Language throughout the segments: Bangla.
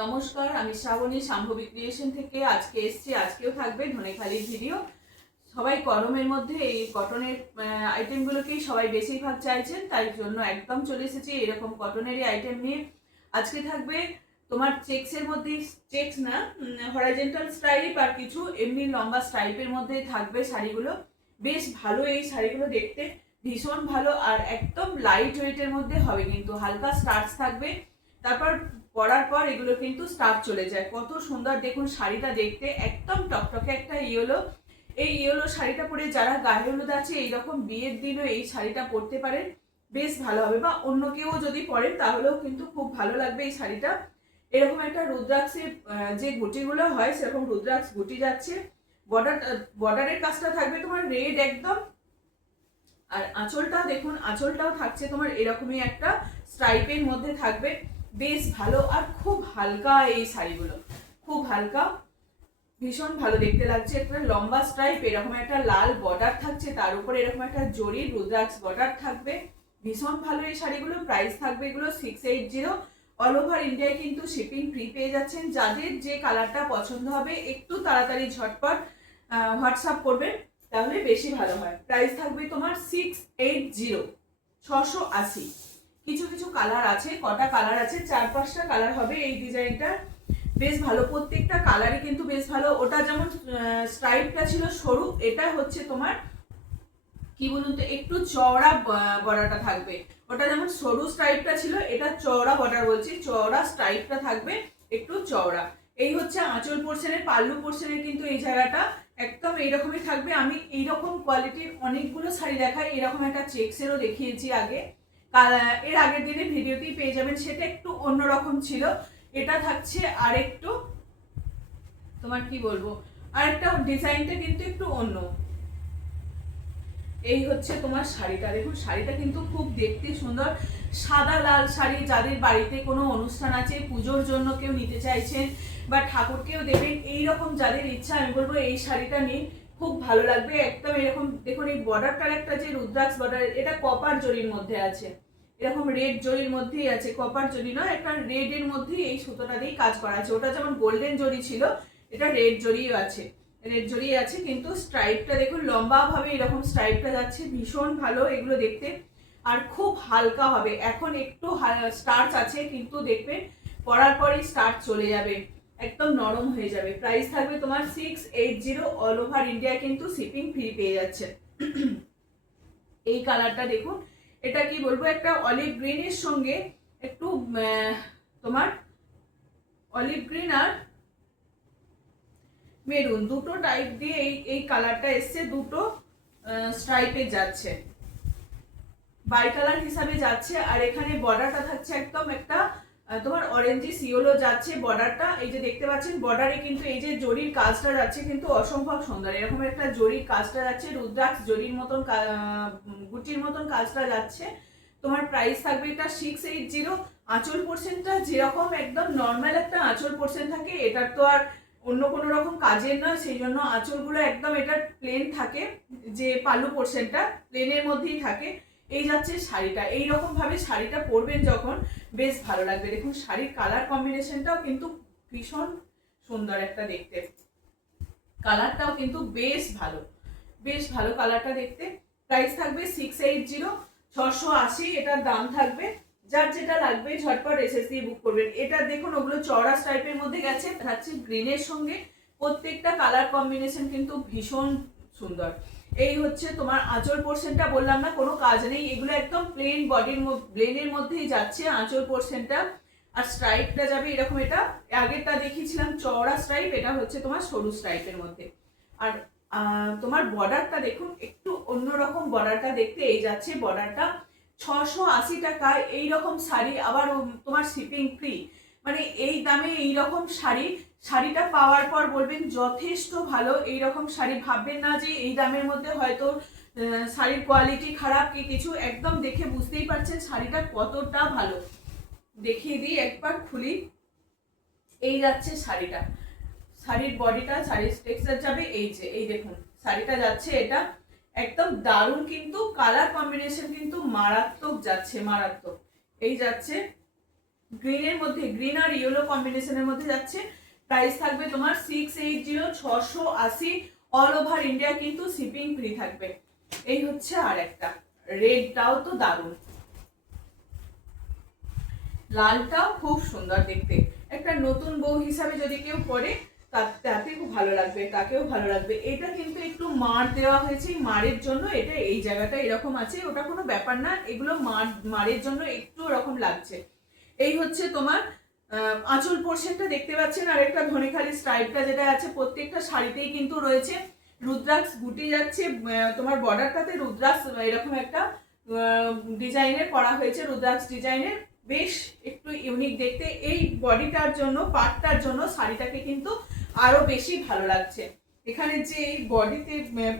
নমস্কার, আমি শ্রাবণী শাম্ভবী ক্রিয়েশন থেকে আজকে এসেছি। আজকেও থাকবে ধনেখালির ভিডিও। সবাই গরমের মধ্যে এই কটনের আইটেমগুলোকেই সবাই বেশিরভাগ চাইছেন, তাই জন্য একদম চলে এসেছি এরকম কটনেরই আইটেম নিয়ে। আজকে থাকবে তোমার চেক্সের মধ্যে, চেক্স না, হরাইজন্টাল স্ট্রাইপ আর কিছু এমনি লম্বা স্ট্রাইপের মধ্যে থাকবে শাড়িগুলো। বেশ ভালো এই শাড়িগুলো দেখতে, ভীষণ ভালো আর একদম লাইট ওয়েটের মধ্যে হবে, কিন্তু হালকা স্টার্চ থাকবে। তারপর পরার পর এগুলো কিন্তু স্টার্চ চলে যায়। কত সুন্দর দেখুন শাড়িটা দেখতে, একদম টকটকে একটা ইয়েলো। এই ইয়েলো শাড়িটা পরে যারা গায়ে হলুদ আছে এইরকম বিয়ের দিনও এই শাড়িটা পরতে পারেন, বেশ ভালো হবে। বা অন্য কেউ যদি পরেন তাহলেও কিন্তু খুব ভালো লাগবে এই শাড়িটা। এরকম একটা রুদ্রাক্ষের যে গুটিগুলো হয় সেরকম রুদ্রাক্ষ গুটি যাচ্ছে। বর্ডারের কাজটা থাকবে তোমার রেড একদম। আর আঁচলটা দেখুন, আঁচলটাও থাকছে তোমার এরকমই একটা স্ট্রাইপের মধ্যে থাকবে, বেশ ভালো। আর খুব হালকা এই শাড়িগুলো, খুব হালকা, ভীষণ ভালো দেখতে লাগছে। একটা লম্বা স্ট্রাইপ, এরকম একটা লাল বর্ডার থাকছে, তার উপরে এরকম একটা জরি রুদ্রাক্ষ বর্ডার থাকবে, ভীষণ ভালো এই শাড়িগুলো। প্রাইস থাকবে এগুলো 680। অল ওভার ইন্ডিয়ায় কিন্তু শিপিং ফ্রি পেয়ে যাচ্ছেন। যাদের যে কালারটা পছন্দ হবে একটু তাড়াতাড়ি ঝটপট হোয়াটসঅ্যাপ করবেন, তাহলে বেশি ভালো হয়। প্রাইস থাকবে তোমার 680, 680। কিছু কিছু কালার আছে, কটা কালার আছে, 4-5টা কালার হবে এই ডিজাইনটা। বেশ ভালো, প্রত্যেকটা কালারই কিন্তু বেশ ভালো। ওটা যেমন স্ট্রাইপটা ছিল সরু, এটা হচ্ছে তোমার কি বলুন তো একটু চওড়া বর্ডারটা থাকবে। ওটা যেমন সরু স্ট্রাইপটা ছিল, এটা চওড়া বর্ডার বলছি, চওড়া স্ট্রাইপটা থাকবে একটু চওড়া। এই হচ্ছে আঁচল পোর্শনের, পাল্লু পোর্শনের কিন্তু এই জায়গাটা একদম এইরকমই থাকবে। আমি এইরকম কোয়ালিটির অনেকগুলো শাড়ি দেখাই, এরকম একটা চেক্সেরও দেখিয়েছি আগে, এর আগের দিনে ভিডিওতেই পেয়ে যাবেন। সেটা একটু অন্যরকম ছিল, এটা থাকছে আর একটু তোমার কি বলবো, আর একটা ডিজাইনটা কিন্তু একটু অন্য। এই হচ্ছে তোমার শাড়িটা, দেখুন শাড়িটা কিন্তু খুব দেখতে সুন্দর, সাদা লাল শাড়ি। যাদের বাড়িতে কোনো অনুষ্ঠান আছে, পুজোর জন্য কেউ নিতে চাইছেন বা ঠাকুরকেও দেবেন, এইরকম যাদের ইচ্ছা, আমি বলবো এই শাড়িটা নিন, খুব ভালো লাগবে একদম। এরকম দেখুন এই বর্ডারটার একটা যে রুদ্রাক্ষ বর্ডার, এটা কপার জরির মধ্যে আছে, এরকম রেড জরির মধ্যেই আছে, কপার জরি নয়, একটা রেড এর মধ্যেই এই সুতোটা দিয়ে কাজ করা আছে। ওটা যেমন গোল্ডেন জরি ছিল, এটা রেড জরিও আছে, রেড জড়িয়ে আছে। কিন্তু স্ট্রাইপটা দেখুন লম্বা ভাবে এরকম স্ট্রাইপটা যাচ্ছে, ভীষণ ভালো এগুলো দেখতে। আর খুব হালকা হবে, এখন একটু স্টার্চ আছে কিন্তু দেখবেন পরার পরেই স্টার্চ চলে যাবে, একদম নরম হয়ে যাবে। প্রাইস থাকবে তোমার 680। অল ওভার ইন্ডিয়া কিন্তু শিপিং ফ্রি পেয়ে যাচ্ছে। এই কালারটা দেখুন, এটা কি বলবো, একটা অলিভ গ্রিনের সঙ্গে একটু তোমার অলিভ গ্রিন আর মেরুন দুটো টাইপ দিয়ে এই কালারটা এসছে, দুটো স্ট্রাইপে যাচ্ছে, বাই কালার হিসাবে যাচ্ছে। আর এখানে বর্ডারটা থাকছে একদম একটা তোমার অরেঞ্জি সিওলো যাচ্ছে বর্ডারটা। এই যে দেখতে পাচ্ছেন বর্ডারে কিন্তু এই যে জরির কাজটা যাচ্ছে কিন্তু অসম্ভব সুন্দর, এরকম একটা জরির কাজটা যাচ্ছে, রুদ্রাক্ষ জরির মতন গুটির মতন কাজটা যাচ্ছে। তোমার প্রাইস থাকবে এটা 680। আঁচল পোর্শনটা যেরকম একদম নর্মাল একটা আঁচল পোর্শন থাকে, এটার তো আর অন্য কোনো রকম কাজের নয়, সেই জন্য আঁচলগুলো একদম এটা প্লেন থাকে, যে পাল্লু পোর্শনটা প্লেনের মধ্যেই থাকে। এই যাচ্ছে শাড়িটা, এইরকম ভাবে শাড়িটা পরবেন যখন, বেশ ভালো লাগবে। দেখুন শাড়ির কালার কম্বিনেশনটাও কিন্তু ভীষণ সুন্দর একটা দেখতে, কালারটাও কিন্তু বেশ ভালো, বেশ ভালো কালারটা দেখতে। প্রাইস থাকবে 680, 680 এটার দাম থাকবে। যার যেটা লাগবে ঝটপট এসএস দিয়ে বুক করবেন। এটা দেখুন ওগুলো চওড়া স্ট্রাইপের মধ্যে গেছে, থাকছে গ্রিনের সঙ্গে, প্রত্যেকটা কালার কম্বিনেশন কিন্তু ভীষণ সুন্দর। এই হচ্ছে তোমার আঁচল পোর্শনটা, বললাম না কোনো কাজ নেই, এগুলো একদম প্লেন বডির প্লেনের মধ্যেই যাচ্ছে আঁচল পোর্শনটা। আর স্ট্রাইপটা যাবে এরকম, এটা আগেরটা দেখিয়েছিলাম চওড়া স্ট্রাইপ, এটা হচ্ছে তোমার সরু স্ট্রাইপের মধ্যে। আর তোমার বর্ডারটা দেখুন একটু অন্যরকম বর্ডারটা দেখতে, এই যাচ্ছে বর্ডারটা। 680 টাকায় এইরকম শাড়ি, আবার তোমার শিপিং ফ্রি, মানে এই দামে এইরকম শাড়ি, শাড়িটা পাওয়ার পর বলবেন যথেষ্ট ভালো। এইরকম শাড়ি ভাববেন না যে এই দামের মধ্যে হয়তো শাড়ির কোয়ালিটি খারাপ কি কিছু, একদম দেখে বুঝতেই পারছেন শাড়িটা কতটা ভালো। দেখিয়ে দিই একবার খুলি, এই যাচ্ছে শাড়িটা, শাড়ির বডিটা, শাড়ির টেক্সচার যাবে এই যে, এই দেখুন শাড়িটা যাচ্ছে, এটা একদম দারুণ, কিন্তু কালার কম্বিনেশন কিন্তু মারাত্মক যাচ্ছে, মারাত্মক। এই যাচ্ছে গ্রিনের মধ্যে, গ্রিন আর ইয়েলো কম্বিনেশনের মধ্যে যাচ্ছে। প্রাইস থাকবে তোমার 680, 680, অল ওভার ইন্ডিয়া কিন্তু শিপিং ফ্রি থাকবে। এই হচ্ছে আর একটা, রেডটাও তো দারুণ, লালটাও খুব সুন্দর দেখতে। একটা নতুন বউ হিসাবে যদি কেউ পরে তাতে খুব ভালো লাগবে, তাকেও ভালো লাগবে। এটা কিন্তু একটু মার দেওয়া হয়েছে, মারের জন্য এটা এই জায়গাটা এরকম আছে, ওটা কোনো ব্যাপার না, এগুলো মারের জন্য একটু এরকম লাগছে। এই হচ্ছে তোমার আঁচল পোর্শনটা দেখতে পাচ্ছেন, আর একটা ধনেখালি স্ট্রাইপটা যেটা আছে প্রত্যেকটা শাড়িতেই কিন্তু রয়েছে। রুদ্রাক্ষ বুটি যাচ্ছে, তোমার বর্ডারটাতে রুদ্রাক্ষ এরকম একটা ডিজাইনের করা হয়েছে, রুদ্রাক্ষ ডিজাইনের, বেশ একটু ইউনিক দেখতে। এই বডিটার জন্য, পার্টটার জন্য শাড়িটাকে কিন্তু আরো বেশি ভালো লাগছে। এখানে যে এই বডিতে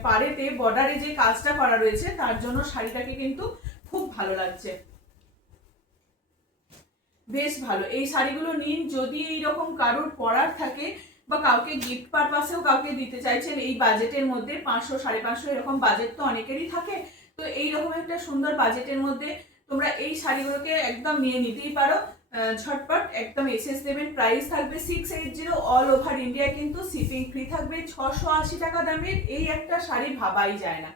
পাড়েতে বর্ডারে যে কাজটা করা রয়েছে তার জন্য শাড়িটাকে কিন্তু খুব ভালো লাগছে, বেশ ভালো। এই শাড়িগুলো নিন, যদি এইরকম কারোর পরার থাকে বা কাউকে গিফট পারপাসেও কাউকে দিতে চাইছেন এই বাজেটের মধ্যে, 500 550 এরকম বাজেট তো অনেকেরই থাকে, তো এইরকম একটা সুন্দর বাজেটের মধ্যে তোমরা এই শাড়িগুলোকে একদম নিয়ে নিতেই পারো। ঝটপট একদম এসএস দেবেন। প্রাইস থাকবে 680, অল ওভার ইন্ডিয়া কিন্তু শিপিং ফ্রি থাকবে। 680 টাকা দামের এই একটা শাড়ি ভাবাই যায় না,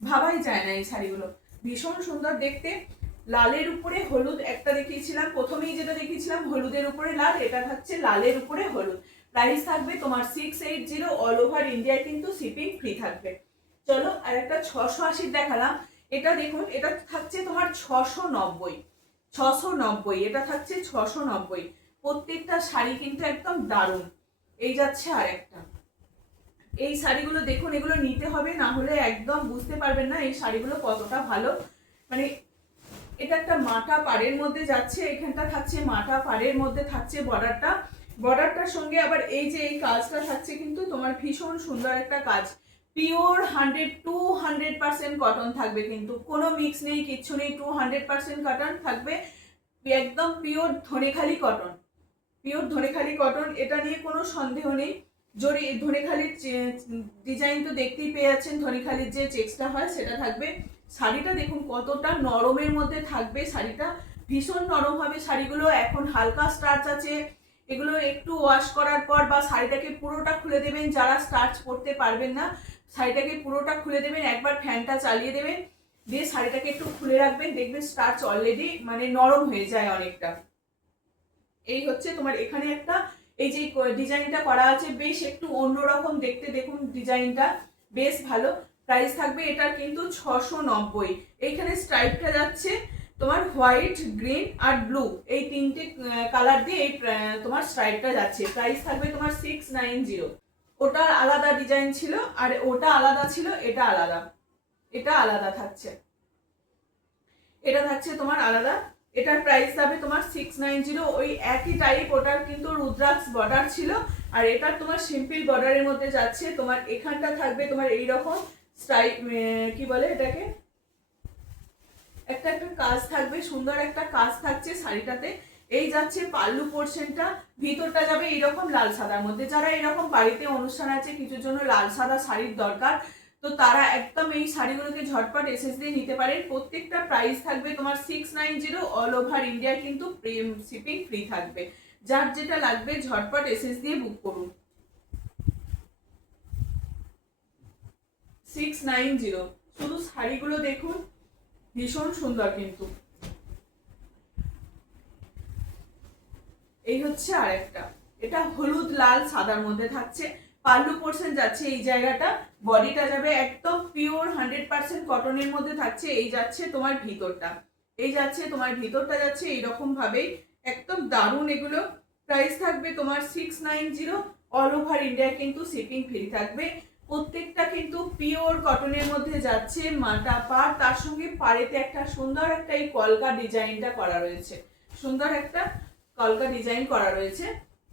ভাবাই যায় না। এই শাড়িগুলো ভীষণ সুন্দর দেখতে। লালের উপরে হলুদ একটা দেখিয়েছিলাম, প্রথমেই যেটা দেখিয়েছিলাম হলুদের উপরে লাল, এটা থাকছে লালের উপরে হলুদ। প্রাইস থাকবে তোমার 680, অল ওভার ইন্ডিয়া কিন্তু শিপিং ফ্রি থাকবে। চলো আর একটা 680 দেখালাম, এটা দেখুন, এটা থাকছে তোমার 690, 690, এটা থাকছে 690। প্রত্যেকটা শাড়ি কিন্তু একদম দারুণ। এই যাচ্ছে আর একটা, এই শাড়িগুলো দেখুন, এগুলো নিতে হবে, না হলে একদম বুঝতে পারবেন না এই শাড়িগুলো কতটা ভালো। মানে এটা একটা মাটা পাড়ের মধ্যে যাচ্ছে, এখানটা থাকছে মাটা পাড়ের মধ্যে থাকছে বর্ডারটা, বর্ডারটার সঙ্গে আবার এই যে এই কাজটা থাকছে কিন্তু তোমার ভীষণ সুন্দর একটা কাজ। পিওর 100% কটন থাকবে, কিন্তু কোনো মিক্স নেই, কিচ্ছু নেই, 200% কটন থাকবে, একদম pure Dhanekhali cotton, pure Dhanekhali cotton, এটা নিয়ে কোনো সন্দেহ নেই। ধনেখালির ডিজাইন তো দেখতেই পেয়ে যাচ্ছেন, ধনেখালির যে চেক্সটা হয় সেটা থাকবে। শাড়িটা দেখুন কতটা নরমের মধ্যে থাকবে, শাড়িটা ভীষণ নরম হবে। শাড়িগুলো এখন হালকা স্টার্চ আছে, এগুলো একটু ওয়াশ করার পর বা শাড়িটাকে পুরোটা খুলে দেবেন, যারা স্টার্চ পরতে পারবেন না শাড়িটাকে পুরোটা খুলে দেবেন, একবার ফ্যানটা চালিয়ে দেবেন, দিয়ে শাড়িটাকে একটু খুলে রাখবেন, দেখবেন স্টার্চ অলরেডি মানে নরম হয়ে যায় অনেকটা। এই হচ্ছে তোমার এখানে একটা এই যে ডিজাইনটা করা আছে, বেশ একটু অন্যরকম দেখতে, দেখুন ডিজাইনটা বেশ ভালো। প্রাইস থাকবে এটার কিন্তু 690। এইখানে স্ট্রাইপটা যাচ্ছে তোমার হোয়াইট, গ্রিন আর ব্লু, এই তিনটে কালার দিয়ে এই তোমার স্ট্রাইপটা যাচ্ছে। প্রাইস থাকবে তোমার 690। ওটা আলাদা ডিজাইন ছিল আর ওটা আলাদা ছিল, এটা আলাদা, এটা আলাদা থাকছে, এটা থাকছে তোমার আলাদা। এটার প্রাইস যাবে তোমার 690। ওই একই টাইপ, ওটার কিন্তু রুদ্রাক্ষ বর্ডার ছিল, আর এটার তোমার সিম্পল বর্ডারের মধ্যে যাচ্ছে। তোমার এখানটা থাকবে তোমার এইরকম স্টাইপ, কি বলে এটাকে, একটা একটা কাজ থাকবে, সুন্দর একটা কাজ থাকছে শাড়িটাতে। এই যাচ্ছে পাল্লু পোর্শনটা, ভিতরটা যাবে এইরকম লাল সাদার মধ্যে। যারা এরকম বাড়িতে অনুষ্ঠান আছে, কিছুর জন্য লাল সাদা শাড়ির দরকার, তো তারা একদম এই শাড়িগুলোকে ঝটপট এসএস দিয়ে নিতে পারেন। প্রত্যেকটা প্রাইস থাকবে তোমার 690, অল ওভার ইন্ডিয়া কিন্তু শিপিং ফ্রি থাকবে। যার যেটা লাগবে ঝটপট এসএস দিয়ে বুক করুন। 690, শুধু শাড়িগুলো দেখুন ভীষণ সুন্দর কিন্তু। এই হচ্ছে আর একটা, এটা হলুদ লাল সাদার মধ্যে থাকছে। পাল্লু পোর্শন যাচ্ছে এই জায়গাটা, বডিটা যাবে একদম পিওর 100% কটনের মধ্যে থাকছে। এই যাচ্ছে তোমার ভিতরটা, এই যাচ্ছে তোমার ভিতরটা যাচ্ছে এইরকম ভাবেই, একদম দারুণ এগুলো। প্রাইস থাকবে তোমার 690, অল ওভার ইন্ডিয়া কিন্তু শিপিং ফ্রি থাকবে। প্রত্যেকটা কিন্তু পিওর কটনের মধ্যে যাচ্ছে, মাটা পাড়, তার সঙ্গে পাড়েতে একটা সুন্দর একটা এই কলকা ডিজাইনটা করা রয়েছে, সুন্দর একটা কলকা ডিজাইন করা রয়েছে,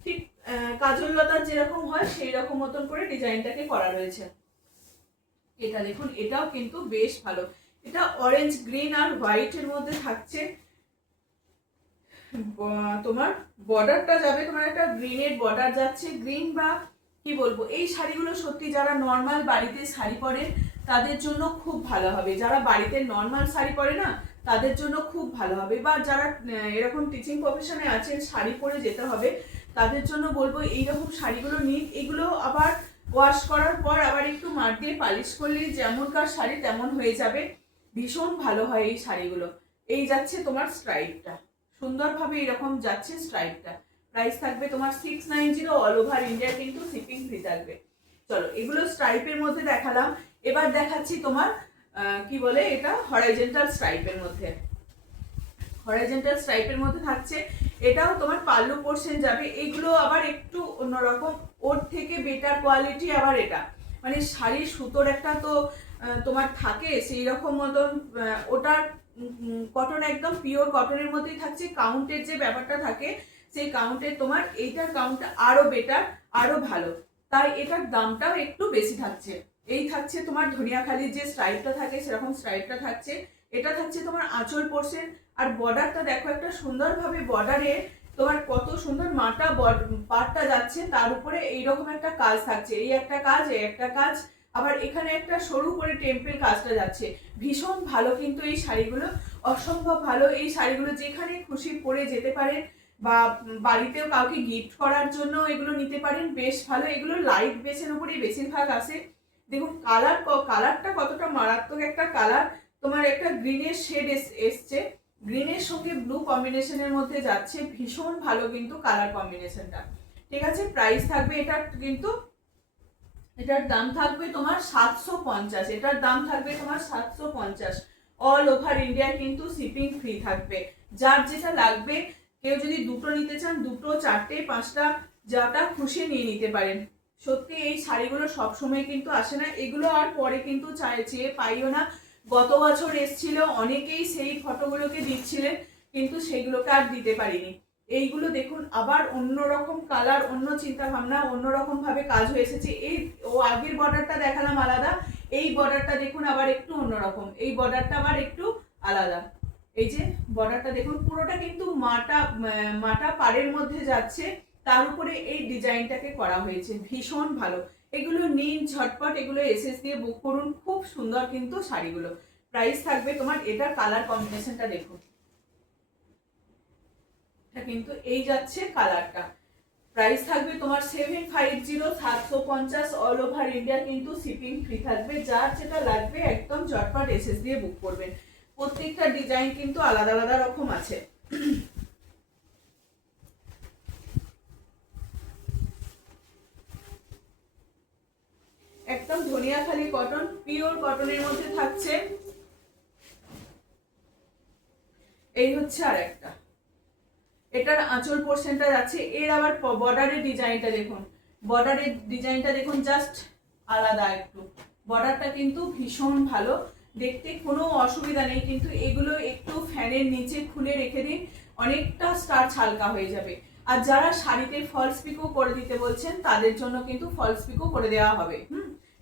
ঠিক কাজল লতার যেরকম হয় সেই রকম মতন করে ডিজাইনটাকে করা রয়েছে। এটা দেখুন, এটাও কিন্তু বেশ ভালো, এটা অরেঞ্জ, গ্রিন আর হোয়াইট এর মধ্যে থাকছে। তোমার বর্ডারটা যাবে তোমার একটা গ্রিনের বর্ডার যাচ্ছে, গ্রিন বা কি বলবো, এই শাড়িগুলো সত্যি যারা নর্মাল বাড়িতে শাড়ি পরেন তাদের জন্য খুব ভালো হবে। যারা বাড়িতে নর্মাল শাড়ি পরে না তাদের জন্য খুব ভালো হবে। বা যারা এরকম টিচিং প্রফেশনে আছেন, শাড়ি পরে যেতে হবে, তাদের জন্য বলবো এইরকম শাড়িগুলো নিন। এগুলো আবার ওয়াশ করার পর আবার একটু মার দিয়ে পালিশ করলেই যেমনকার শাড়ি তেমন হয়ে যাবে। ভীষণ ভালো হয় এই শাড়িগুলো। এই যাচ্ছে তোমার স্ট্রাইপটা, সুন্দরভাবে এরকম যাচ্ছে স্ট্রাইপটা। প্রাইস থাকবে তোমার 690, অল ওভার ইন্ডিয়া কিন্তু শিপিং ফ্রি থাকবে। চলো, এগুলো স্ট্রাইপের মধ্যে দেখালাম। এবার দেখাচ্ছি তোমার কি বলে এটা, হরাইজন্টাল স্ট্রাইপের মধ্যে। হরাইজন্টাল স্ট্রাইপের মধ্যে থাকছে, এটাও তোমার পাল্লু পোর্শন যাবে। এগুলো আবার একটু অন্যরকম, ওর থেকে বেটার কোয়ালিটি আবার এটা। মানে শাড়ির সুতোর একটা তো তোমার থাকে সেই রকম মতন, ওটার কটন একদম পিওর কটনের মধ্যেই থাকছে। কাউন্টের যে ব্যাপারটা থাকে, সেই কাউন্টের তোমার এইটার কাউন্ট আরো বেটার, আরো ভালো, তাই এটার দামটাও একটু বেশি থাকছে। এই থাকছে তোমার ধনিয়াখালির যে স্ট্রাইপটা থাকে সেরকম স্ট্রাইপটা থাকছে। এটা থাকছে তোমার আঁচল পোর্শন। আর বর্ডারটা দেখো, একটা সুন্দরভাবে বর্ডারে তোমার কত সুন্দর মাটা পাটটা যাচ্ছে, তার উপরে এইরকম একটা কাজ থাকছে। এই একটা কাজ, এই একটা কাজ, আবার এখানে একটা সরু করে টেম্পল কাজটা যাচ্ছে। ভীষণ ভালো কিন্তু এই শাড়িগুলো, অসম্ভব ভালো। এই শাড়িগুলো যেখানে খুশি পরে যেতে পারেন, বা বাড়িতেও কাউকে গিফট করার জন্য এগুলো নিতে পারেন। বেশ ভালো। এগুলো লাইট বেসের উপরেই বেশিরভাগ আসে। দেখুন কালারটা কতটা মারাত্মক একটা কালার। তোমার একটা গ্রিনের শেড এসছে, গ্রিনের সঙ্গে ব্লু কম্বিনেশনের মধ্যে যাচ্ছে। ভীষণ ভালো কিন্তু কালার কম্বিনেশনটা। ঠিক আছে, প্রাইস থাকবে এটার কিন্তু, এটার দাম থাকবে তোমার 750। এটার দাম থাকবে তোমার 750। অল ওভার ইন্ডিয়া কিন্তু শিপিং ফ্রি থাকবে। যার যেটা লাগবে, কেউ যদি দুটো নিতে চান, দুটো, চারটে, পাঁচটা, যাটা খুশি নিয়ে নিতে পারেন। সত্যি এই শাড়িগুলো সবসময় কিন্তু আসে না, এগুলো আর পরে কিন্তু চেয়ে পাইও না। গত বছর এসছিল, অনেকেই সেই ফটোগুলোকে দিচ্ছিলেন, কিন্তু সেগুলোকে আর দিতে পারিনি। এইগুলো দেখুন, আবার অন্যরকম কালার, অন্য চিন্তা ভাবনা, অন্যরকম ভাবে কাজ হয়ে এসেছে। এই আগের বর্ডারটা দেখালাম আলাদা, এই বর্ডারটা দেখুন আবার একটু অন্যরকম, এই বর্ডারটা আবার একটু আলাদা। এই যে বর্ডারটা দেখুন, পুরোটা কিন্তু মাটা পাড়ের মধ্যে যাচ্ছে, তার উপরে এই ডিজাইনটাকে করা হয়েছে। ভীষণ ভালো। এগুলো নিন ঝটপট, এগুলো এসএস দিয়ে বুক করুন। খুব সুন্দর কিন্তু শাড়িগুলো। প্রাইস থাকবে তোমার, এটার কালার কম্বিনেশনটা দেখুন, এটা কিন্তু এই যাচ্ছে কালারটা। প্রাইস থাকবে তোমার 750, 750, অল ওভার ইন্ডিয়া কিন্তু শিপিং ফ্রি থাকবে। যার যেটা লাগবে একদম ঝটপট এসএস দিয়ে বুক করবেন। প্রত্যেকটা ডিজাইন কিন্তু আলাদা আলাদা রকম আছে। একদম ধনিয়াখালি কটন, পিওর কটনের মধ্যে থাকছে। এই হচ্ছে আর একটা, এটার আঁচল পোর্শনটা যাচ্ছে। এর আবার বর্ডারের ডিজাইনটা দেখুন, বর্ডারের ডিজাইনটা দেখুন, জাস্ট আলাদা একটু। বর্ডারটা কিন্তু ভীষণ ভালো দেখতে, কোনো অসুবিধা নেই। কিন্তু এগুলো একটু ফ্যানের নিচে খুলে রেখে দিন, অনেকটা স্টার্চ হালকা হয়ে যাবে। আর যারা শাড়িতে ফলস পিকো করে দিতে বলছেন, তাদের জন্য কিন্তু ফলস পিকো করে দেওয়া হবে।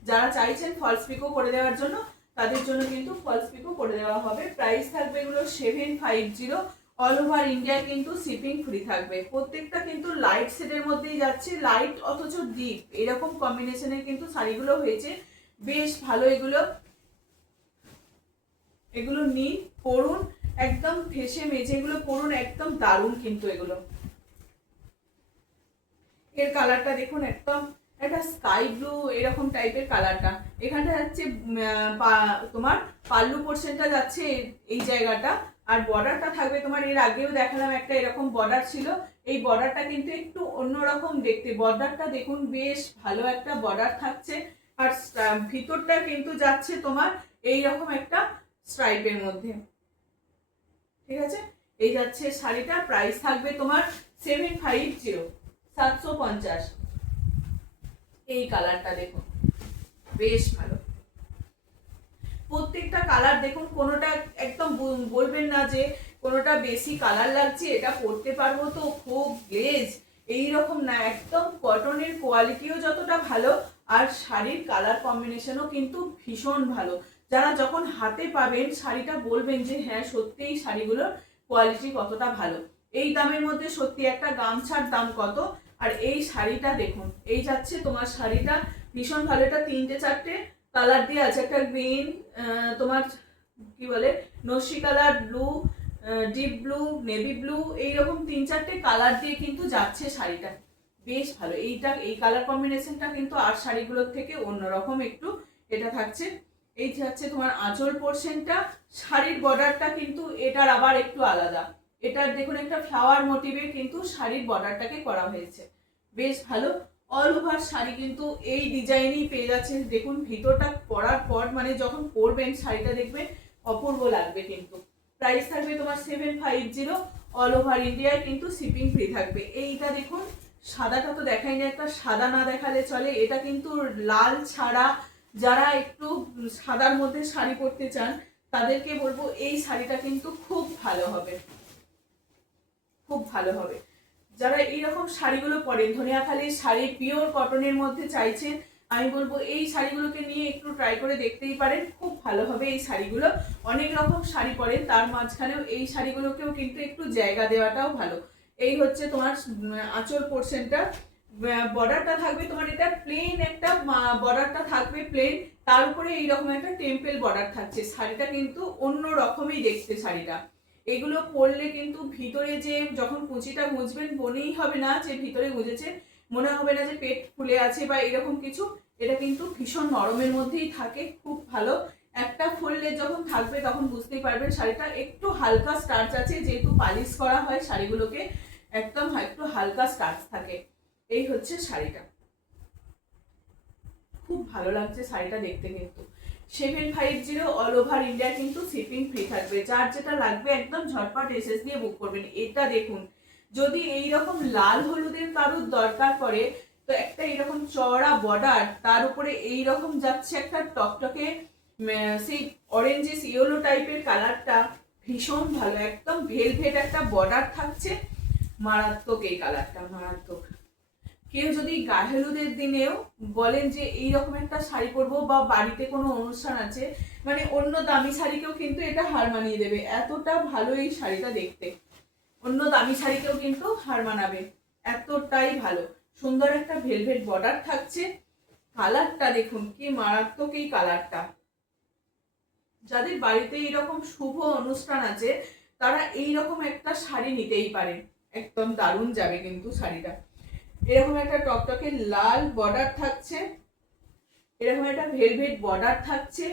যারা চাইছেন ফলস পিকো করে দেওয়ার জন্য, তাদের জন্য কিন্তু ফলস পিকো করে দেওয়া হবে। প্রাইস থাকবে এগুলো 750, অল ওভার ইন্ডিয়া কিন্তু শিপিং ফ্রি থাকবে। প্রত্যেকটা কিন্তু লাইট শেডের মধ্যেই যাচ্ছে, লাইট অথচ ডিপ, এরকম কম্বিনেশনের কিন্তু শাড়িগুলো হয়েছে। বেশ ভালো এগুলো, এগুলো নিন, পরুন, একদম ফেসে মেজে এগুলো পরুন, একদম দারুণ কিন্তু এগুলো। এর কালারটা দেখুন, একদম একটা স্কাই ব্লু এরকম টাইপের কালারটা। এখানটা যাচ্ছে তোমার পাল্লু পোর্শনটা যাচ্ছে এই জায়গাটা, আর বর্ডারটা থাকবে তোমার, এর আগেও দেখালাম একটা এরকম বর্ডার ছিল। এই বর্ডারটা কিন্তু একটু অন্যরকম দেখতে। বর্ডারটা দেখুন, বেশ ভালো একটা বর্ডার থাকছে। আর ভিতরটা কিন্তু যাচ্ছে তোমার এইরকম একটা স্ট্রাইপের মধ্যে। ঠিক আছে, এই যাচ্ছে শাড়িটা। প্রাইস থাকবে তোমার 750, 750। এই কালারটা দেখুন, বেশ ভালো। প্রত্যেকটা কালার দেখুন, কোনোটা একদম বলবেন না যে কোনোটা বেশি কালার লাগছে, এটা পরতে পারবো তো, খুব গ্লেজ, এইরকম না। একদম কটনের কোয়ালিটিও যতটা ভালো, আর শাড়ির কালার কম্বিনেশনও কিন্তু ভীষণ ভালো। যারা যখন হাতে পাবেন শাড়িটা, বলবেন যে হ্যাঁ সত্যি এই শাড়িগুলোর কোয়ালিটি কতটা ভালো। এই দামের মধ্যে সত্যি একটা গামছার দাম কত। আর এই শাড়িটা দেখুন, এই যাচ্ছে তোমার শাড়িটা ভীষণ ভালো। এটা 3টে 4টে কালার দিয়ে আছে, একটা গ্রিন, তোমার কি বলে নস্যি colour, blue, deep blue, navy blue, এইরকম 3-4টে কালার দিয়ে কিন্তু যাচ্ছে শাড়িটা। বেশ ভালো, এই কালার কম্বিনেশনটা কিন্তু আর শাড়িগুলোর থেকে অন্যরকম একটু এটা থাকছে। এই থাকছে তোমার আঁচল পোর্শনটা। শাড়ির বর্ডারটা কিন্তু এটার আবার একটু আলাদা। এটার দেখুন একটা ফ্লাওয়ার মোটিভে কিন্তু শাড়ির বর্ডারটাকে করা হয়েছে, বেশ ভালো। অল ওভার শাড়ি কিন্তু এই ডিজাইনই পেয়ে যাচ্ছেন। দেখুন ভিতরটা পরার পর মানে যখন পরবেন শাড়িটা দেখবেন অপূর্ব লাগবে। কিন্তু প্রাইস থাকবে তোমার 750, অল ওভার ইন্ডিয়ায় কিন্তু শিপিং ফ্রি থাকবে। এইটা দেখুন সাদাটা তো দেখাইনি, একটা সাদা না দেখালে চলে। এটা কিন্তু লাল ছাড়া যারা একটু সাদার মধ্যে শাড়ি পরতে চান তাদেরকে বলবো এই শাড়িটা কিন্তু খুব ভালো হবে, খুব ভালো হবে। যারা এইরকম শাড়িগুলো পরেন, ধনিয়াখালির শাড়ি পিওর কটনের মধ্যে চাইছেন, আমি বলবো এই শাড়িগুলোকে নিয়ে একটু ট্রাই করে দেখতেই পারেন, খুব ভালো হবে এই শাড়িগুলো। অনেক রকম শাড়ি পরেন, তার মাঝখানেও এই শাড়িগুলোকেও কিন্তু একটু জায়গা দেওয়াটাও ভালো। এই হচ্ছে তোমার আঁচল পোর্শনটা। বর্ডারটা থাকবে তোমার এটা প্লেন, একটা বর্ডারটা থাকবে প্লেন, তার উপরে এইরকম একটা টেম্পল বর্ডার থাকছে। শাড়িটা কিন্তু অন্য রকমই দেখতে শাড়িটা। এগুলো পরলে কিন্তু ভিতরে যে যখন কুচিটা গুঁজবেন মনেই হবে না যে ভিতরে গুঁজেছে, মনে হবে না যে পেট ফুলে আছে বা এরকম কিছু। এটা কিন্তু ভীষণ নরমের মধ্যেই থাকে, খুব ভালো। একটা ফুললে যখন থাকবে তখন বুঝতেই পারবেন শাড়িটা একটু হালকা স্টার্চ আছে, যেহেতু পালিশ করা হয় শাড়িগুলোকে, একদম একটু হালকা স্টার্চ থাকে। এই হচ্ছে শাড়িটা, খুব ভালো লাগছে শাড়িটা দেখতে। কিন্তু 750 অল ওভার ইন্ডিয়া কিন্তু শিপিং ফ্রি থাকবে। যার যেটা লাগবে একদম ঝটপট এসএস দিয়ে বুক করবেন। এটা দেখুন, যদি এই রকম লাল হলুদের কারুর দরকার পড়ে তো একটা এরকম চওড়া বর্ডার, তার উপরে এই রকম যাচ্ছে একটা টকটকে সেই অরেঞ্জিস ইয়েলো টাইপের কালারটা, ভীষণ ভালো। একদম ভেলভেট একটা বর্ডার থাকছে, মারাত্মক এই কালারটা, মারাত্মক। কেউ যদি গায়ে হলুদের দিনেও বলেন যে এইরকম একটা শাড়ি পরবো বা বাড়িতে কোনো অনুষ্ঠান আছে, মানে অন্য দামি শাড়িকেও কিন্তু এটা হার মানিয়ে দেবে, এতটা ভালো এই শাড়িটা দেখতে। অন্য দামি শাড়িকেও কিন্তু হার মানাবে, এতটাই ভালো। সুন্দর একটা ভেলভেট বর্ডার থাকছে। কালারটা দেখুন কি মারাত্মক এই কালারটা। যাদের বাড়িতে এইরকম শুভ অনুষ্ঠান আছে তারা এইরকম একটা শাড়ি নিতেই পারেন, একদম দারুণ যাবে কিন্তু শাড়িটা। এরকম একটা টকটকে লাল বর্ডার থাকছে, এরকম একটা ভেলভেট বর্ডার থাকছে,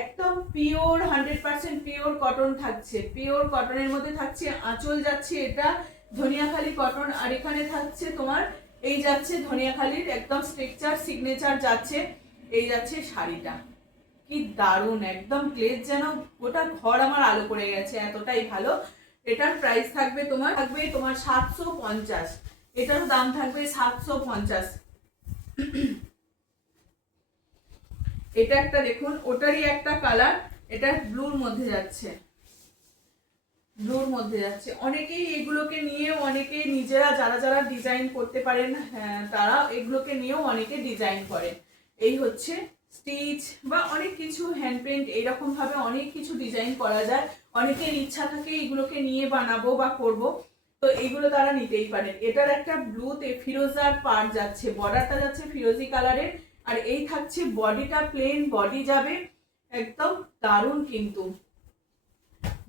একদম পিওর 100% পিওর কটন থাকছে। পিওর কটনের মধ্যে থাকছে, আঁচল যাচ্ছে এটা ধনিয়াখালি কটন, আর এখানে থাকছে তোমার এই যাচ্ছে ধনিয়াখালির একদম স্ট্রাকচার সিগনেচার যাচ্ছে। এই যাচ্ছে শাড়িটা, কি দারুণ, একদম গ্লেজ যেন গোটা ঘর আমার আলো করে গেছে, এতটাই ভালো। এটার প্রাইস থাকবে তোমার 750, এটার দাম থাকবে 750। এটা একটা দেখুন, ওটারই একটা কালার, এটা ব্লুর মধ্যে যাচ্ছে, ব্লুর মধ্যে যাচ্ছে। অনেকেই এগুলোকে নিয়ে অনেকে নিজেরা যারা যারা ডিজাইন করতে পারেন, হ্যাঁ তারা এগুলোকে নিয়েও অনেকে ডিজাইন করেন। এই হচ্ছে স্টিচ বা অনেক কিছু হ্যান্ড পেন্ট, এইরকম ভাবে অনেক কিছু ডিজাইন করা যায়। অনেকের ইচ্ছা থাকে এগুলোকে নিয়ে বানাবো বা করব, তো এইগুলো তারা নিতেই পারেন। এটার একটা ব্লুতে ফিরোজার পার যাচ্ছে, বর্ডারটা যাচ্ছে ফিরোজি কালারের, আর এই থাকছে বডিটা প্লেন বডি যাবে, একদম দারুণ। কিন্তু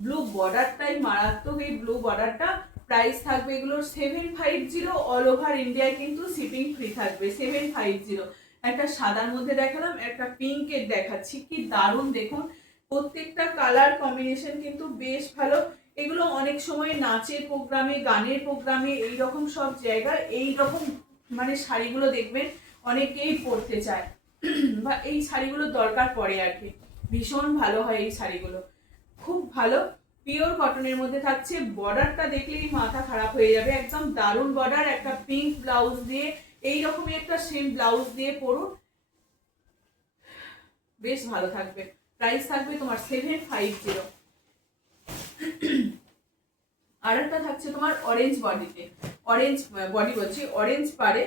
ব্লু বর্ডারটাই মারাত্মক, এই ব্লু বর্ডারটা। প্রাইস থাকবে এগুলোর 750, অল ওভার ইন্ডিয়ায় কিন্তু শিপিং ফ্রি থাকবে। 750। একটা সাদার মধ্যে দেখালাম, একটা পিঙ্কের দেখাচ্ছি, কি দারুণ দেখুন। প্রত্যেকটা কালার কম্বিনেশন কিন্তু বেশ ভালো। এগুলো অনেক সময় নাচের প্রোগ্রামে, গানের প্রোগ্রামে, এইরকম সব জায়গায় এইরকম মানে শাড়িগুলো দেখবেন অনেকেই পরতে চায় বা এই শাড়িগুলোর দরকার পড়ে আর কি। ভীষণ ভালো হয় এই শাড়িগুলো, খুব ভালো। পিওর কটনের মধ্যে থাকছে, বর্ডারটা দেখলেই মাথা খারাপ হয়ে যাবে, একদম দারুণ বর্ডার। একটা পিঙ্ক ব্লাউজ দিয়ে, এইরকমই একটা সেম ব্লাউজ দিয়ে পরুন, বেশ ভালো থাকবে। প্রাইস থাকবে তোমার 750। আর একটা থাকছে তোমার অরেঞ্জ বডিতে, অরেঞ্জ বডি বলছি, অরেঞ্জ পারে,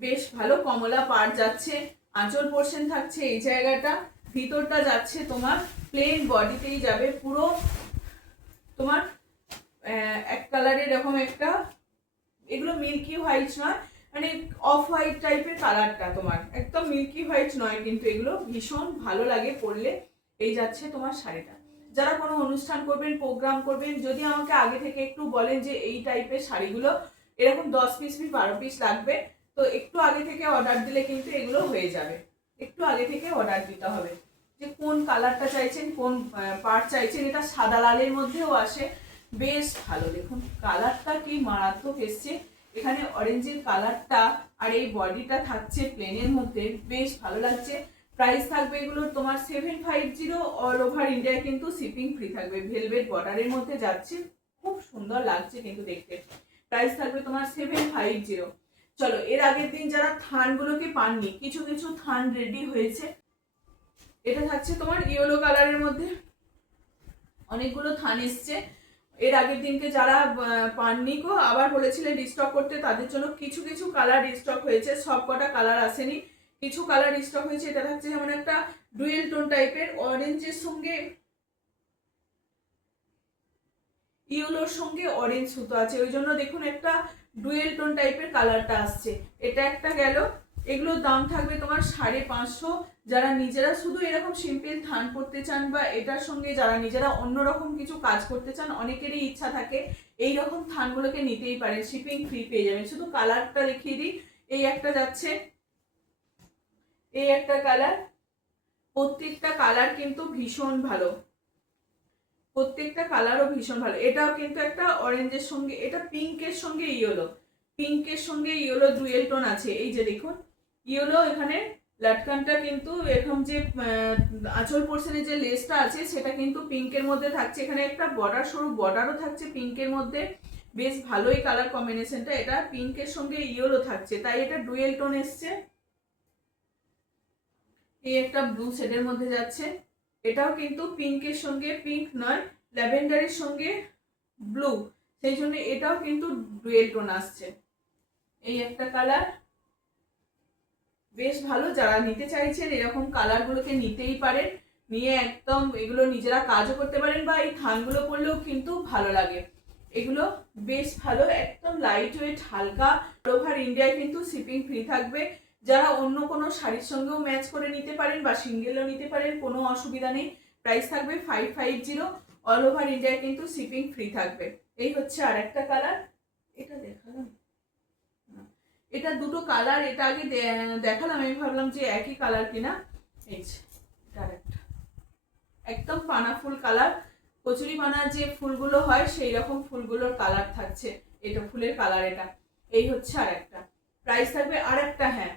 বেশ ভালো কমলা পার যাচ্ছে। আঁচল পোর্শন থাকছে এই জায়গাটা, ভিতরটা যাচ্ছে তোমার প্লেন বডিতেই যাবে পুরো তোমার এক কালারের এরকম একটা, এগুলো মিল্কি হোয়াইট নয়, মানে অফ হোয়াইট টাইপের কালারটা, তোমার একদম মিল্কি হোয়াইট নয় কিন্তু এগুলো ভীষণ ভালো লাগে পরলে। এই যাচ্ছে তোমার শাড়িটা, যারা কোনো অনুষ্ঠান করবেন, প্রোগ্রাম করবেন, যদি আমাকে আগে থেকে একটু বলেন যে এই টাইপের শাড়িগুলো এরকম 10 পিস কি 12 পিস লাগবে, তো একটু আগে থেকে অর্ডার দিলে কিন্তু এগুলো হয়ে যাবে। একটু আগে থেকে অর্ডার দিতে হবে যে কোন কালারটা চাইছেন, কোন পার্ট চাইছেন। এটা সাদা লালের মধ্যেও আসে, বেশ ভালো। দেখুন কালারটা কি মারাত্মক এসছে, এখানে অরেঞ্জের কালারটা আর এই বডিটা থাকছে প্লেনের মধ্যে, বেশ ভালো লাগছে। প্রাইস থাকবে এগুলোর তোমার 750, অল ওভার ইন্ডিয়া কিন্তু শিপিং ফ্রি থাকবে। ভেলভেট বর্ডারের মধ্যে যাচ্ছে, খুব সুন্দর লাগছে কিন্তু দেখতে। প্রাইস থাকবে তোমার 750। চলো, এর আগের দিন যারা থানগুলোকে পাননি, কিছু কিছু থান রেডি হয়েছে। এটা থাকছে তোমার ইয়েলো কালারের মধ্যে, অনেকগুলো থান এসছে। এর আগের দিনকে যারা পাননি গো, আবার বলেছিলেন রিস্টক করতে, তাদের জন্য কিছু কিছু কালার রিস্টক হয়েছে, সব কটা কালার আসেনি, কিছু কালার রিস্টক হয়েছে। এটা থাকছে যেমন একটা ডুয়েল টোন টাইপের, অরেঞ্জের সঙ্গে ইয়েলোর সঙ্গে অরেঞ্জ সুতো আছে, ওই জন্য দেখুন একটা ডুয়েল টোন টাইপের কালারটা আসছে। এটা একটা গেল। এগুলোর দাম থাকবে তোমার 550। যারা নিজেরা শুধু এরকম সিম্পল থান পরতে চান, বা এটার সঙ্গে যারা নিজেরা অন্যরকম কিছু কাজ করতে চান, অনেকেরই ইচ্ছা থাকে এই রকম থানগুলোকে নিতেই পারেন, শিপিং ফ্রি পেয়ে যাবেন। শুধু কালারটা দেখিয়ে দিই, এই একটা যাচ্ছে, এই একটা কালার। প্রত্যেকটা কালার কিন্তু ভীষণ ভালো, প্রত্যেকটা কালারও ভীষণ ভালো। এটাও কিন্তু একটা অরেঞ্জের সঙ্গে, এটা পিঙ্কের সঙ্গে ইয়েলো, পিঙ্কের সঙ্গে ইয়েলো ডুয়েল টোন আছে। এই যে দেখুন ইয়েলো, এখানে লাটকানটা কিন্তু এরকম যে আঁচল পোর্শনে যে লেসটা আছে সেটা কিন্তু পিঙ্কের মধ্যে থাকছে। এখানে একটা বর্ডার, সরু বর্ডারও থাকছে পিঙ্কের মধ্যে, বেশ ভালোই কালার কম্বিনেশনটা। এটা পিঙ্কের সঙ্গে ইয়েলো থাকছে, তাই এটা ডুয়েল টোন এসছে। এই একটা ব্লু শেডের মধ্যে যাচ্ছে, এটাও কিন্তু পিঙ্কের সঙ্গে, পিঙ্ক নয় ল্যাভেন্ডারের সঙ্গে ব্লু, সেই জন্য এটাও কিন্তু ডুয়েল টোন আসছে। এই একটা কালার, বেশ ভালো। যারা নিতে চাইছেন এরকম কালারগুলোকে নিতেই পারেন, নিয়ে একদম এগুলো নিজেরা কাজও করতে পারেন, বা এই থানগুলো পরলেও কিন্তু ভালো লাগে। এগুলো বেশ ভালো, একদম লাইট ওয়েট, হালকা। অল ওভার ইন্ডিয়ায় কিন্তু শিপিং ফ্রি থাকবে। যারা অন্য কোনো শাড়ির সঙ্গেও ম্যাচ করে নিতে পারেন বা সিঙ্গেলও নিতে পারেন, কোনো অসুবিধা নেই। প্রাইস থাকবে 550, অল ওভার ইন্ডিয়ায় কিন্তু শিপিং ফ্রি থাকবে। এই হচ্ছে আর একটা কালার, এটা দেখালাম, এটা দুটো কালার, এটা আগে দেখালাম, আমি ভাবলাম যে একই কালার কিনা। এই যে আরেকটা, একদম পানা ফুল কালার, কচুরি পানার যে ফুলগুলো হয় সেই রকম ফুলগুলোর কালার থাকছে, এটা ফুলের কালার। এটা এই হচ্ছে আর একটা। প্রাইস থাকবে আর একটা, হ্যাঁ,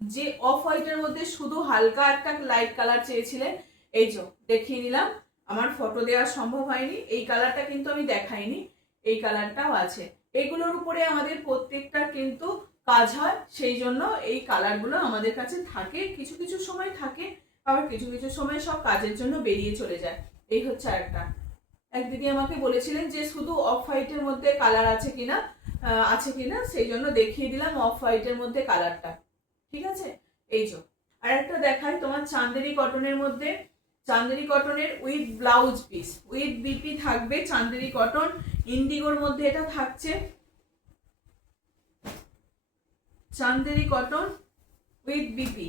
যে অফ হোয়াইটের মধ্যে শুধু হালকা একটা লাইট কালার চেয়েছিলেন, এই যে দেখিয়ে নিলাম। আমার ফটো দেওয়া সম্ভব হয়নি, এই কালারটা কিন্তু আমি দেখাইনি, এই কালারটাও আছে। এগুলোর উপরে আমাদের প্রত্যেকটা কিন্তু কাজ হয়, সেই জন্য এই কালারগুলো আমাদের কাছে থাকে। কিছু কিছু সময় থাকে, আবার কিছু কিছু সময় সব কাজের জন্য বেরিয়ে চলে যায়। এই হচ্ছে আরেকটা। এক দিদি আমাকে বলেছিলেন যে শুধু অফ হোয়াইটের মধ্যে কালার আছে কিনা, সেই জন্য দেখিয়ে দিলাম অফ হোয়াইটের মধ্যে কালারটা। ঠিক আছে, এই যে আর একটা দেখাই তোমার চান্দেরি কটনের মধ্যে, চান্দেরি কটনের with blouse piece, with BP থাকবে। চান্দেরি কটন ইন্ডিগোর মধ্যে এটা থাকছে, Chanderi cotton with BP.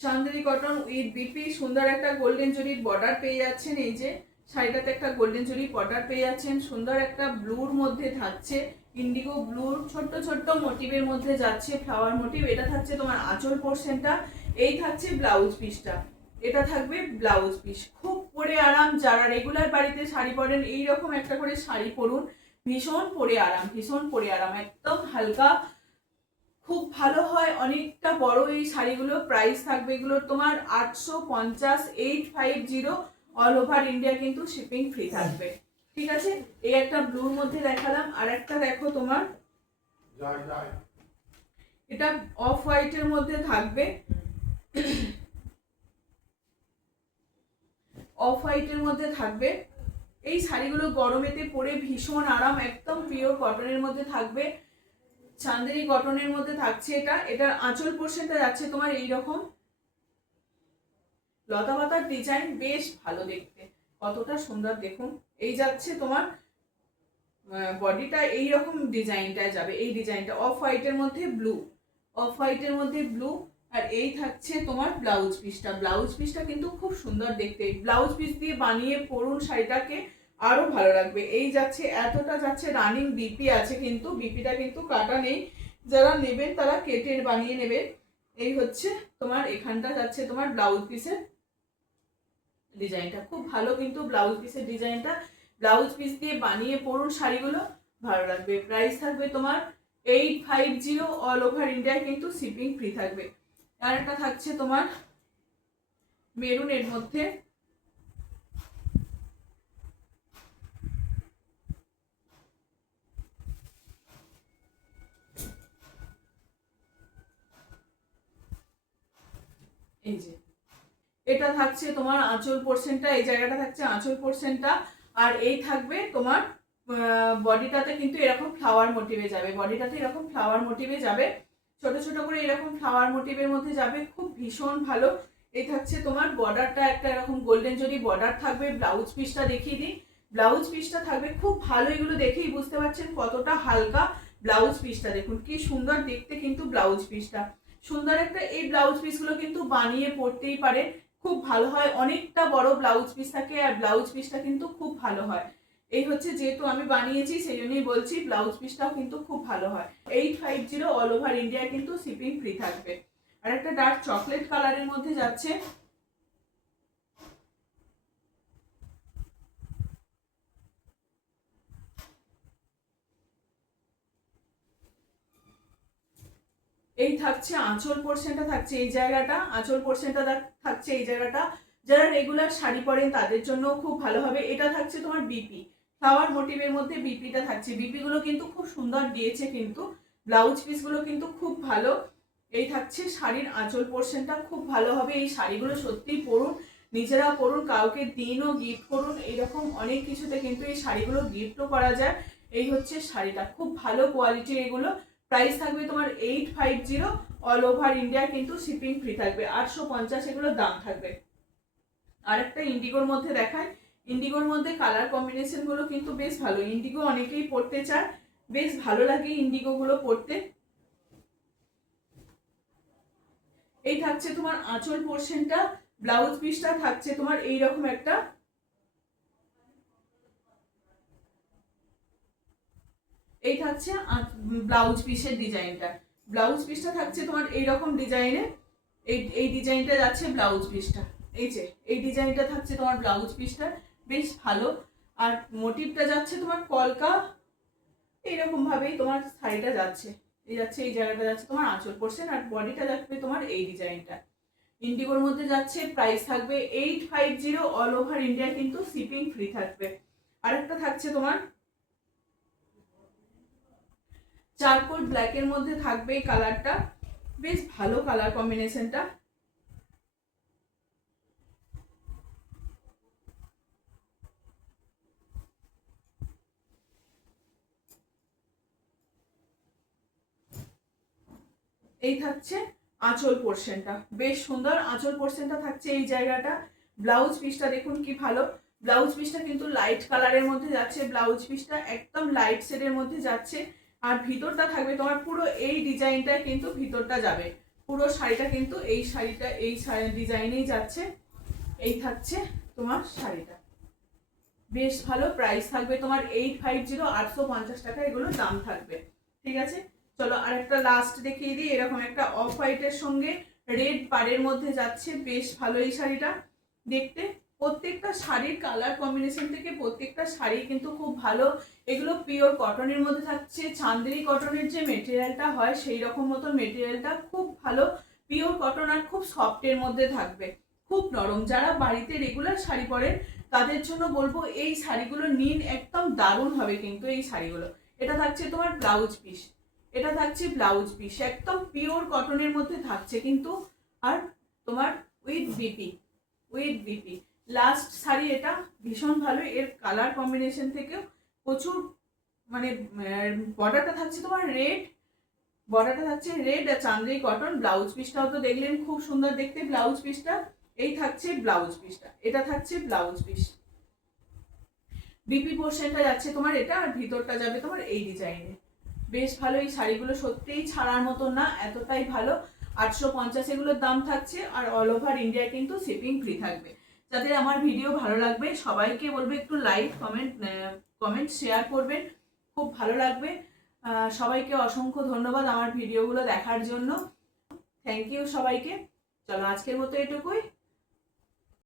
Chanderi cotton with BP, সুন্দর একটা গোল্ডেন জরির বর্ডার পেয়ে যাচ্ছেন। এই যে শাড়িটাতে একটা গোল্ডেন জরির বর্ডার পেয়ে যাচ্ছেন, সুন্দর একটা ব্লুর মধ্যে থাকছে, ইন্ডিগো ব্লুর ছোট্ট ছোট্ট মোটিভের মধ্যে যাচ্ছে, ফ্লাওয়ার মোটিভ। এটা থাকছে তোমার আঁচল পোর্শনটা, এই থাকছে ব্লাউজ পিসটা, এটা থাকবে ব্লাউজ পিস। খুব পরে আরাম, যারা রেগুলার বাড়িতে শাড়ি পরেন এইরকম একটা করে শাড়ি পরুন, ভীষণ পরে আরাম, ভীষণ পরে আরাম, একদম হালকা, খুব ভালো হয়, অনেকটা বড় এই শাড়িগুলো। প্রাইস থাকবে এগুলোর তোমার 850, 850, অল ওভার ইন্ডিয়া কিন্তু শিপিং ফ্রি থাকবে। ঠিক আছে, এই একটা ব্লুর মধ্যে দেখালাম। আর একটা দেখো তোমার, এটা অফ হোয়াইটের মধ্যে থাকবে, অফ হোয়াইটের মধ্যে থাকবে। এই শাড়িগুলো গরমেতে পরে ভীষণ আরাম, একদম পিওর কটনের মধ্যে থাকবে, চান্দেরি কটনের মধ্যে থাকছে। এটার আঁচল পোর্শনটা যাচ্ছে তোমার এইরকম লতা পাতার ডিজাইন, বেশ ভালো দেখতে, কতটা সুন্দর দেখুন। এই যাচ্ছে তোমার বডিটা এইরকম ডিজাইনটায় যাবে, এই ডিজাইনটা অফ হোয়াইটের মধ্যে ব্লু, অফ হোয়াইটের মধ্যে ব্লু। আর এই থাকছে তোমার ব্লাউজ পিসটা, ব্লাউজ পিসটা কিন্তু খুব সুন্দর দেখতে, ব্লাউজ পিস দিয়ে বানিয়ে পরুন শাড়িটাকে আরো ভালো লাগবে। এই যাচ্ছে এতটা যাচ্ছে রানিং বিপি আছে, কিন্তু বিপিটা কিন্তু কাটা নেই, যারা নেবেন তারা কেটে বানিয়ে নেবে। এই হচ্ছে তোমার এখানটা যাচ্ছে তোমার ব্লাউজ পিসের ডিজাইনটা খুব ভালো, কিন্তু ব্লাউজ পিসের ডিজাইনটা ব্লাউজ পিস দিয়ে বানিয়ে পরুন শাড়িগুলো ভালো লাগবে। প্রাইস থাকবে তোমার 850, অল ওভার ইন্ডিয়ায় কিন্তু শিপিং ফ্রি থাকবে। আর একটা থাকছে তোমার মেরুনের মধ্যে, এই যে এটা থাকছে তোমার আঁচল পোর্শনটা, এই জায়গাটা থাকছে আঁচল পোর্শনটা। আর এই থাকবে তোমার বডিটাতে কিন্তু এরকম ফ্লাওয়ার মোটিভে যাবে, বডিটাতে এরকম ফ্লাওয়ার মোটিভে যাবে, ছোট ছোট করে এরকম ফ্লাওয়ার মোটিভের মধ্যে যাবে, খুব ভীষণ ভালো। এই থাকছে তোমার বর্ডারটা একটা এরকম গোল্ডেন জরি বর্ডার থাকবে। ব্লাউজ পিসটা দেখিয়ে দিই, ব্লাউজ পিসটা থাকবে খুব ভালো, এগুলো দেখেই বুঝতে পারছেন কতটা হালকা ব্লাউজ পিসটা, দেখুন কি সুন্দর দেখতে কিন্তু ব্লাউজ পিসটা সুন্দর একটা। এই ব্লাউজ পিসগুলো কিন্তু বানিয়ে পরতেই পারে, খুব ভালো হয়, অনেকটা বড় ব্লাউজ পিস থাকে আর ব্লাউজ পিসটা কিন্তু খুব ভালো হয়। এই হচ্ছে যেহেতু আমি বানিয়েছি সেই জন্যই বলছি, ব্লাউজ পিসটাও কিন্তু খুব ভালো হয়। 850, অল ওভার ইন্ডিয়া কিন্তু শিপিং ফ্রি থাকবে। আর একটা ডার্ক চকলেট কালারের মধ্যে যাচ্ছে, এই থাকছে আঁচল পোর্শনটা, থাকছে এই জায়গাটা, আঁচল পোর্শনটা থাকছে এই জায়গাটা, যারা রেগুলার শাড়ি পরেন তাদের জন্য খুব ভালো হবে। এটা থাকছে তোমার বিপি, ফ্লাওয়ার মোটিভের মধ্যে বিপিটা থাকছে, বিপি গুলো কিন্তু খুব সুন্দর দিয়েছে, কিন্তু ব্লাউজ পিস গুলো কিন্তু খুব ভালো। এই থাকছে শাড়ির আঁচল পোর্শনটা, খুব ভালো হবে। এই শাড়িগুলো সত্যিই পরুন, নিজেরা পরুন, কাউকে দিনও গিফট করুন, এইরকম অনেক কিছুতে কিন্তু এই শাড়িগুলো গিফটও করা যায়। এই হচ্ছে শাড়িটা, খুব ভালো কোয়ালিটির এগুলো। প্রাইস থাকবে তোমার 850, অল ওভার ইন্ডিয়া কিন্তু শিপিং ফ্রি থাকবে, 850 এগুলো দাম থাকবে। আর একটা ইন্ডিগোর মধ্যে দেখায়, ইন্ডিগোর মধ্যে কালার কম্বিনেশন গুলো কিন্তু বেশ ভালো, ইন্ডিগো অনেকেই পরতে চায়, বেশ ভালো লাগে ইন্ডিগো গুলো পরতে। এই থাকছে তোমার আঁচল পোর্শনটা, ব্লাউজ পিসটা থাকছে তোমার এইরকম একটা, এই থাকছে ব্লাউজ পিসের ডিজাইনটা, ব্লাউজ পিসটা থাকছে তোমার এইরকম ডিজাইনে, এই ডিজাইনটা যাচ্ছে ব্লাউজ পিসটা, এই যে এই ডিজাইনটা থাকছে তোমার ব্লাউজ পিসটা বেশ ভালো। আর মোটিভটা যাচ্ছে তোমার কলকা, এইরকম ভাবেই তোমার শাড়িটা যাচ্ছে, এই যাচ্ছে এই জায়গাটা যাচ্ছে তোমার আঁচল পোর্শন, আর বডিটা যাচ্ছে তোমার এই ডিজাইনটা ইন্ডিগোর মধ্যে যাচ্ছে। প্রাইস থাকবে 850, অল ওভার ইন্ডিয়া কিন্তু শিপিং ফ্রি থাকবে। আরেকটা থাকছে তোমার চারকোল ব্ল্যাকের মধ্যে থাকবে, এই কালারটা বেশ ভালো কালার কম্বিনেশনটা। এই থাকছে আঁচল পোর্শনটা, বেশ সুন্দর আঁচল পোর্শনটা থাকছে এই জায়গাটা। ব্লাউজ পিসটা দেখুন কি ভালো, ব্লাউজ পিসটা কিন্তু লাইট কালারের মধ্যে যাচ্ছে, ব্লাউজ পিসটা একদম লাইট শেডের মধ্যে যাচ্ছে। আর ভিতরটা থাকবে তোমার পুরো এই ডিজাইনটা, কিন্তু ভিতরটা যাবে পুরো শাড়িটা কিন্তু এই শাড়িটা এই ডিজাইনেই যাচ্ছে। এই থাকছে তোমার শাড়িটা বেশ ভালো, প্রাইস থাকবে তোমার 850, 850 টাকা এগুলো দাম থাকবে। ঠিক আছে, চলো আরেকটা লাস্ট দেখিয়ে দিই, এরকম একটা অফ হোয়াইটের সঙ্গে রেড পাড়ের মধ্যে যাচ্ছে, বেশ ভালো এই শাড়িটা দেখতে। প্রত্যেকটা শাড়ির কালার কম্বিনেশন থেকে প্রত্যেকটা শাড়ি কিন্তু খুব ভালো। এগুলো পিওর কটনের মধ্যে থাকছে, চান্দেরি কটনের যে মেটেরিয়ালটা হয় সেই রকম মতো মেটেরিয়ালটা খুব ভালো, পিওর কটন আর খুব সফটের মধ্যে থাকবে, খুব নরম। যারা বাড়িতে রেগুলার শাড়ি পরেন তাদের জন্য বলবো এই শাড়িগুলো নিন, একদম দারুণ হবে কিন্তু এই শাড়িগুলো। এটা থাকছে তোমার ব্লাউজ পিস, এটা থাকছে ব্লাউজ পিস, একদম পিওর কটনের মধ্যে থাকছে কিন্তু, আর তোমার with BP, with BP last sari এটা ভীষণ ভালো, এর কালার কম্বিনেশন থেকেও প্রচুর, মানে বর্ডারটা থাকছে তোমার রেড, বর্ডারটা থাকছে রেড আর চান্দেরি কটন। ব্লাউজ পিসটাও তো দেখলেন খুব সুন্দর দেখতে ব্লাউজ পিসটা। এই থাকছে ব্লাউজ পিসটা, এটা থাকছে ব্লাউজ পিস, বিপি পোর্শনটা যাচ্ছে তোমার এটা, আর ভিতরটা যাবে তোমার এই ডিজাইনে। বেশ ভালো এই শাড়িগুলো, সত্যিই ছাড়ার মতো না, এতটাই ভালো। 850 এগুলোর দাম থাকছে, আর অল ওভার ইন্ডিয়া কিন্তু শিপিং ফ্রি থাকবে। যাদের আমার ভিডিও ভালো লাগবে সবাইকে বলবো একটু লাইক কমেন্ট শেয়ার করবেন, খুব ভালো লাগবে। সবাইকে অসংখ্য ধন্যবাদ আমার ভিডিওগুলো দেখার জন্য। থ্যাংক ইউ সবাইকে। চলো আজকের মতো এটুকুই।